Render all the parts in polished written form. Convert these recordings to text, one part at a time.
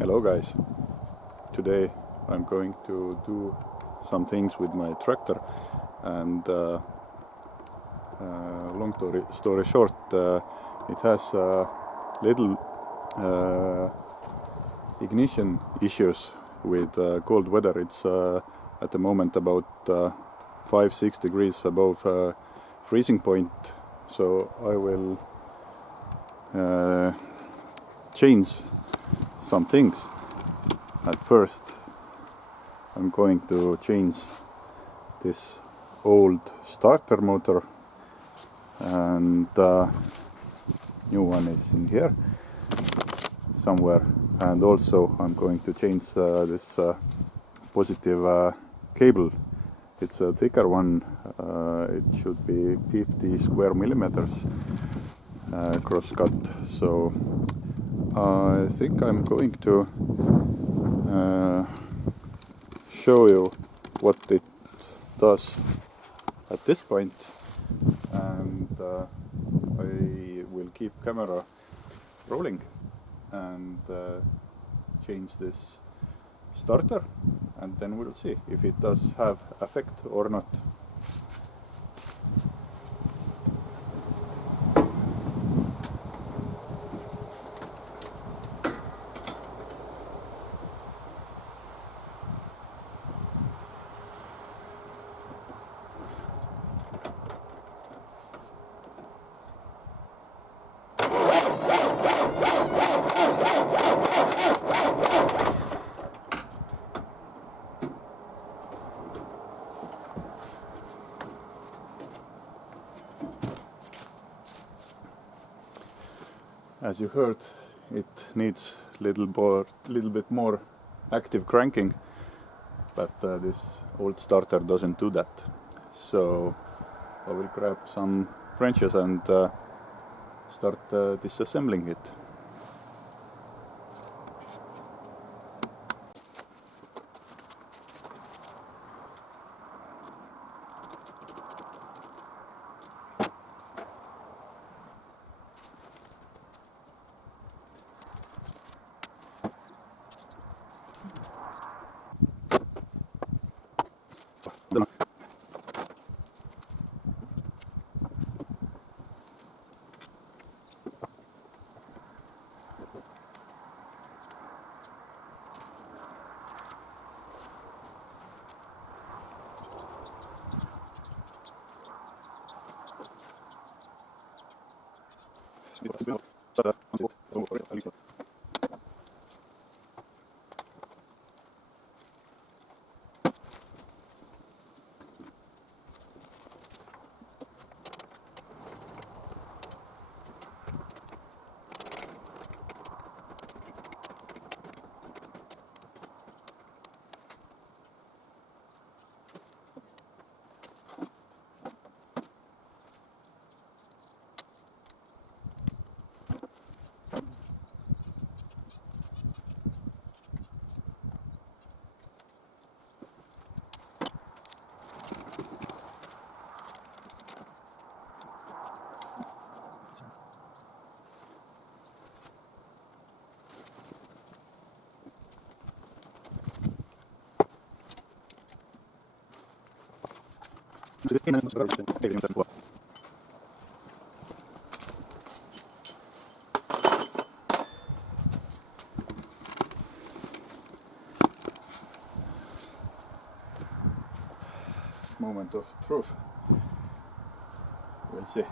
Hello guys, today I'm going to do some things with my tractor, and long story short, it has little ignition issues with cold weather. It's at the moment about 5-6 degrees above freezing point, so I will change some things. At first I'm going to change this old starter motor, and new one is in here somewhere, and also I'm going to change this positive cable. It's a thicker one, it should be 50 square millimeters cross cut, so I think I'm going to show you what it does at this point, and I will keep camera rolling and change this starter, and then we'll see if it does have effect or not. As you heard, it needs little bit more active cranking, but this old starter doesn't do that. So I will grab some wrenches and start disassembling it. Moment of truth. We'll see.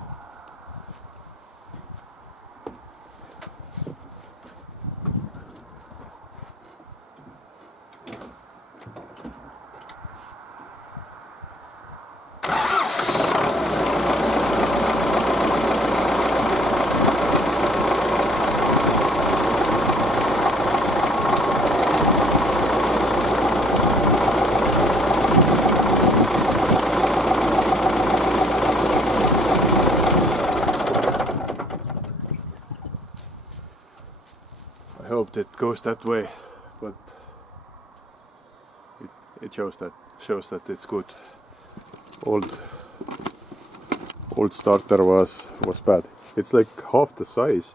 I hoped it goes that way, but it shows that it's good. Old starter was bad. It's like half the size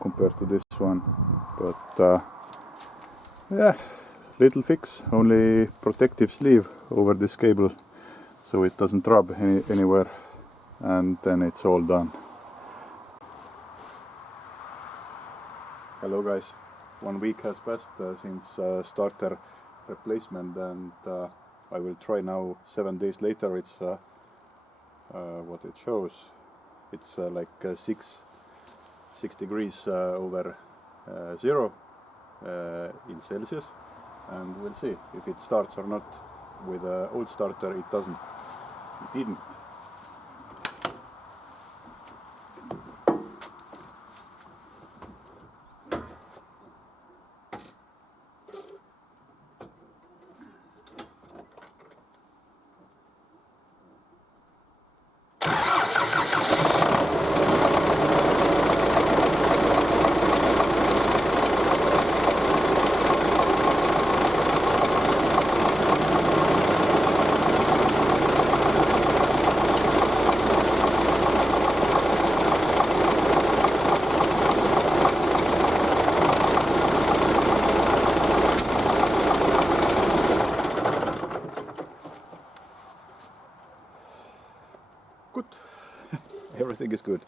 compared to this one. but yeah, little fix, only protective sleeve over this cable so it doesn't rub anywhere, and then it's all done. Hello guys, 1 week has passed since starter replacement, and I will try now 7 days later. It's what it shows, it's like 6 degrees over 0 in Celsius, and we'll see if it starts or not. With the old starter it didn't. Good. Everything is good.